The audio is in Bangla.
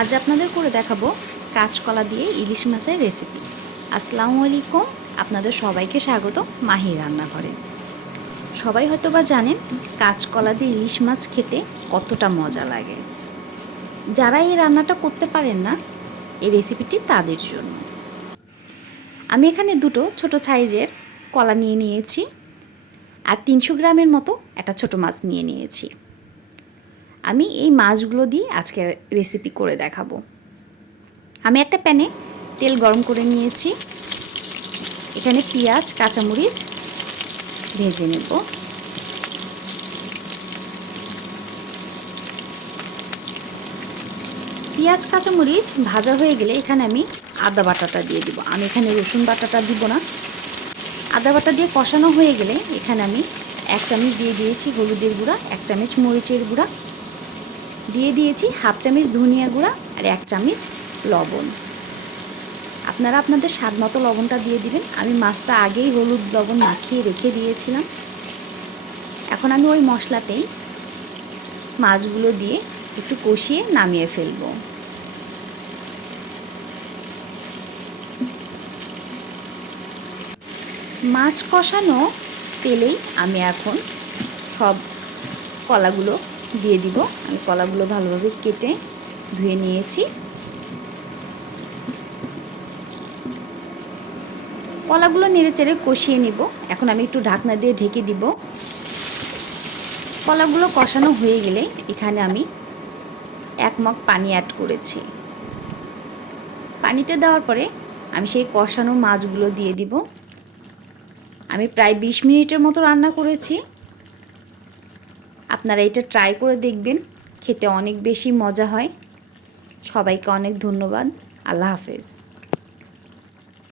আজ আপনাদের করে দেখাবো কাঁচকলা দিয়ে ইলিশ মাছের রেসিপি। আসসালামু আলাইকুম, আপনাদের সবাইকে স্বাগত মাহি রান্নাঘরে। সবাই হয়তো বা জানেন কাঁচকলা দিয়ে ইলিশ মাছ খেতে কতটা মজা লাগে। যারা এই রান্নাটা করতে পারেন না, এই রেসিপিটি তাদের জন্য। আমি এখানে দুটো ছোট সাইজের কলা নিয়ে নিয়েছি আর 300 গ্রামের মতো একটা ছোট মাছ নিয়ে নিয়েছি। আমি এই মাছগুলো দিয়ে আজকে রেসিপি করে দেখাবো। আমি একটা প্যানে তেল গরম করে নিয়েছি, এখানে পেঁয়াজ কাঁচামরিচ ভেজে নেব। পেঁয়াজ কাঁচামরিচ ভাজা হয়ে গেলে এখানে আমি আদা বাটাটা দিয়ে দিব। আমি এখানে রসুন বাটাটা দিব না। আদা বাটা দিয়ে কষানো হয়ে গেলে এখানে আমি 1 চামচ দিয়ে দিয়েছি হলুদের গুঁড়া, 1 চামচ মরিচের গুঁড়া দিয়ে দিয়েছি, 1/2 চামচ ধনিয়া গুঁড়া আর 1 চামচ লবণ। আপনারা আপনাদের স্বাদ মতো লবণটা দিয়ে দিবেন। আমি মাছটা আগেই হলুদ লবণ মাখিয়ে রেখে দিয়েছিলাম। এখন আমি ওই মশলাতেই মাছগুলো দিয়ে একটু কষিয়ে নামিয়ে ফেলব। মাছ কষানো তেলেই আমি এখন সব কলাগুলো দিয়ে দিব। আমি কলাগুলো ভালোভাবে কেটে ধুয়ে নিয়েছি। কলাগুলো নেড়েচেড়ে কষিয়ে নিব। এখন আমি একটু ঢাকনা দিয়ে ঢেকে দিব। কলাগুলো কষানো হয়ে গেলে এখানে আমি 1 মগ পানি অ্যাড করেছি। পানিটা দেওয়ার পরে আমি সেই কষানো মাছগুলো দিয়ে দিব। আমি প্রায় 20 মিনিটের মতো রান্না করেছি। আপনারা এটা ট্রাই করে দেখবেন, খেতে অনেক বেশি মজা হয়। সবাইকে অনেক ধন্যবাদ। আল্লাহ হাফেজ।